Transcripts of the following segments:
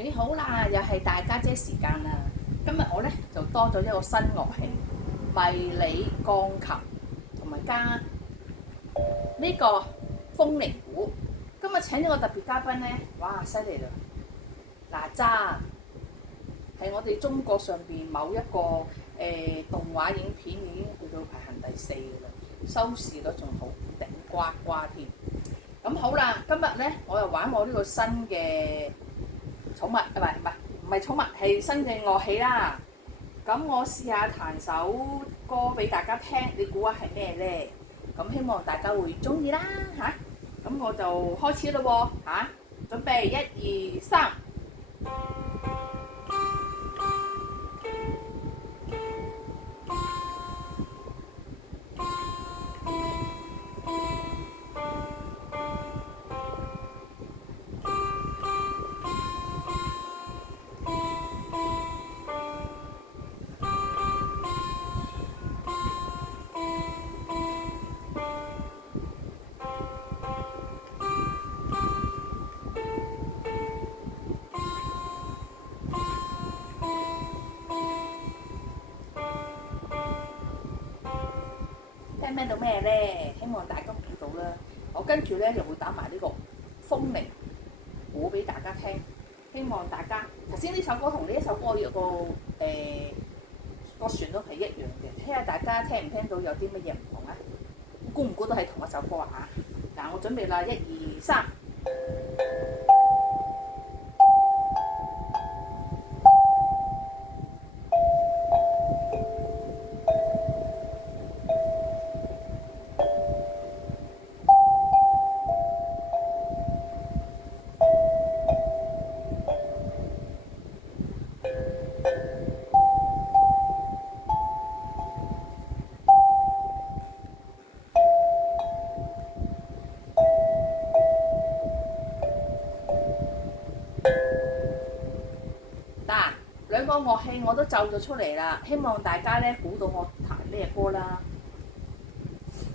你好啦，又係大家姐時間啦。今日我咧就多咗一個新樂器，迷你鋼琴，同埋加呢個風鈴鼓。今日請咗個特別嘉賓咧，哇，犀利啦！哪吒係我哋中國上邊某一個動畫影片已經去到排行第4嘅啦，收視率仲好頂呱呱添。咁好啦，今日咧我又玩我呢個新嘅寵物，唔係寵物，係新嘅樂器啦。咁我試下彈首歌俾大家聽，你估下係咩咧？咁希望大家會中意啦嚇。咁我就開始咯喎嚇，準備1、2、3。聽到咩咧？希望大家估到啦。我跟住咧又會打埋呢個風鈴鼓俾大家聽，希望大家頭先呢首歌同呢一首歌有個旋律係一樣嘅，睇下大家聽唔聽到有啲乜嘢唔同啊？估唔估到係同一首歌啊？嗱，我準備啦，1、2、3。嗱，兩個樂器我都奏咗出嚟啦，希望大家咧估到我彈咩歌啦。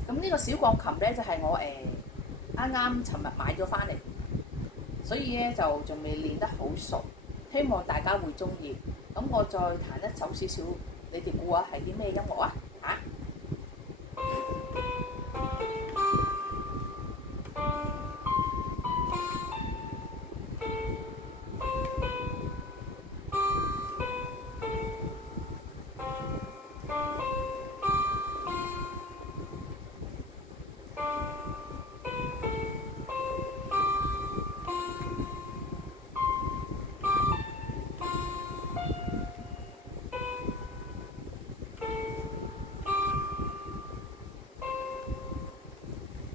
咁呢個小鋼琴咧就係我啱啱尋日買咗翻嚟，所以咧就仲未練得好熟，希望大家會中意。咁我再彈一首少少，你哋估下係啲咩音樂啊？嚇！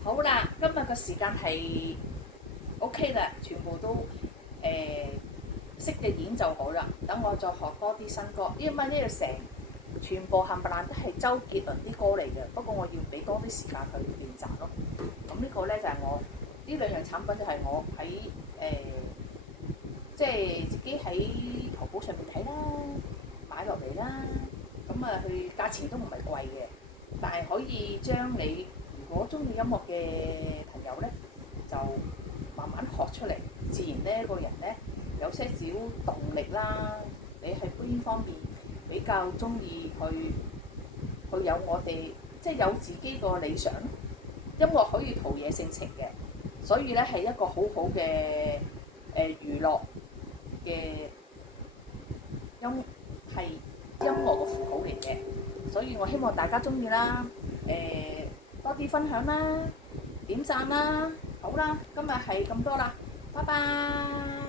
好啦，今日嘅時間係 OK 啦，全部都識嘅演就好啦。等我再學多啲新歌，因為呢度全部冚唪唥都係周杰倫啲歌嚟嘅，不過我要俾多啲時間去練習咯。咁呢個咧就係我呢兩樣產品就係我喺即係自己喺淘寶上面睇啦，買落嚟啦。咁啊，佢價錢都唔係貴嘅，但係可以將你如果中意音樂嘅朋友咧，就慢慢學出嚟，自然咧個人咧有些少動力啦。你喺邊方面比較中意去有我哋即係有自己個理想，音樂可以陶冶性情嘅，所以咧係一個好好嘅娛樂嘅係音樂嘅符號嚟嘅，所以我希望大家中意啦。多啲分享啦，點讚啦，好啦，今日係咁多啦，拜拜。